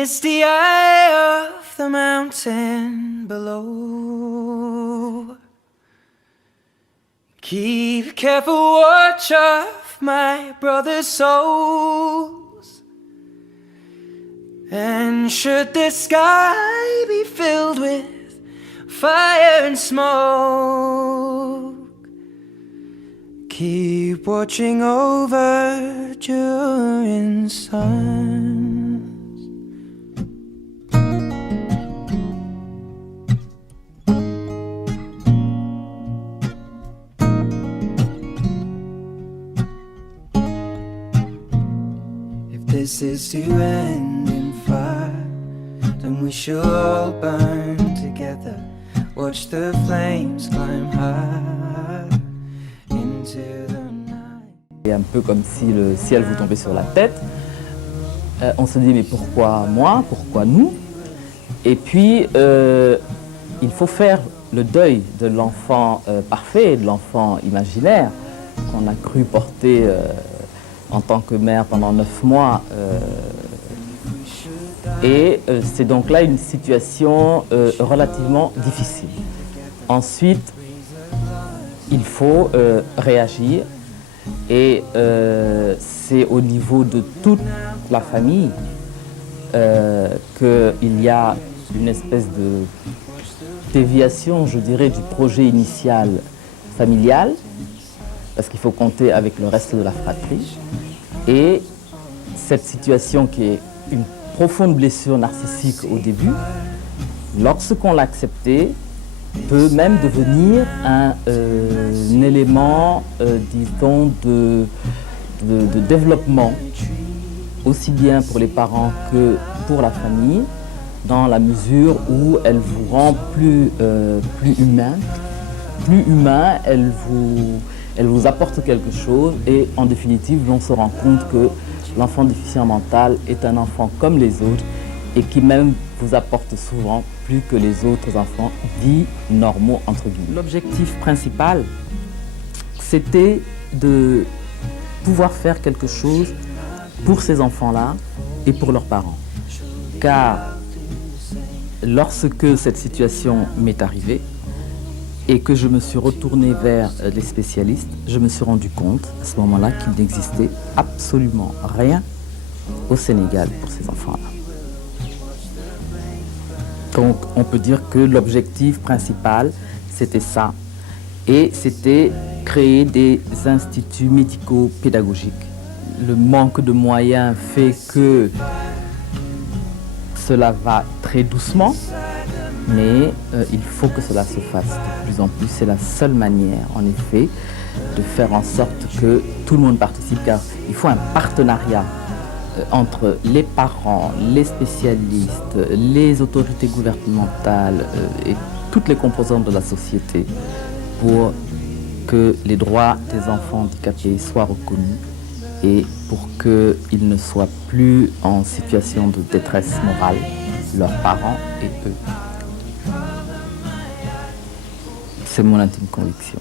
it's the eye of the mountain below. Keep careful watch of my brother's souls. And should the sky be filled with fire and smoke, keep watching over during suns. If this is to end in fire, then we shall all burn together. Watch the flames climb high into the night. C'est un peu comme si le ciel vous tombait sur la tête. On se dit mais pourquoi moi, pourquoi nous? Et puis il faut faire le deuil de l'enfant parfait, de l'enfant imaginaire qu'on a cru porter en tant que mère pendant 9 mois. Et c'est donc là une situation relativement difficile. Ensuite, il faut réagir et c'est au niveau de toute la famille qu'il y a une espèce de déviation, je dirais, du projet initial familial, parce qu'il faut compter avec le reste de la fratrie. Et cette situation qui est une profonde blessure narcissique au début, lorsqu'on l'a acceptée, peut même devenir un élément, disons, de développement, aussi bien pour les parents que pour la famille, dans la mesure où elle vous rend plus humain. Plus humain, elle vous apporte quelque chose et en définitive, on se rend compte que l'enfant déficient mental est un enfant comme les autres et qui même vous apporte souvent plus que les autres enfants dits normaux entre guillemets. L'objectif principal, c'était de pouvoir faire quelque chose pour ces enfants-là et pour leurs parents. Car lorsque cette situation m'est arrivée et que je me suis retourné vers les spécialistes, je me suis rendu compte à ce moment-là qu'il n'existait absolument rien au Sénégal pour ces enfants-là. Donc on peut dire que l'objectif principal, c'était ça. Et c'était créer des instituts médico-pédagogiques. Le manque de moyens fait que cela va très doucement, mais il faut que cela se fasse de plus en plus. C'est la seule manière, en effet, de faire en sorte que tout le monde participe, car il faut un partenariat entre les parents, les spécialistes, les autorités gouvernementales et toutes les composantes de la société pour que les droits des enfants handicapés soient reconnus et pour qu'ils ne soient plus en situation de détresse morale, leurs parents et eux. C'est mon intime conviction.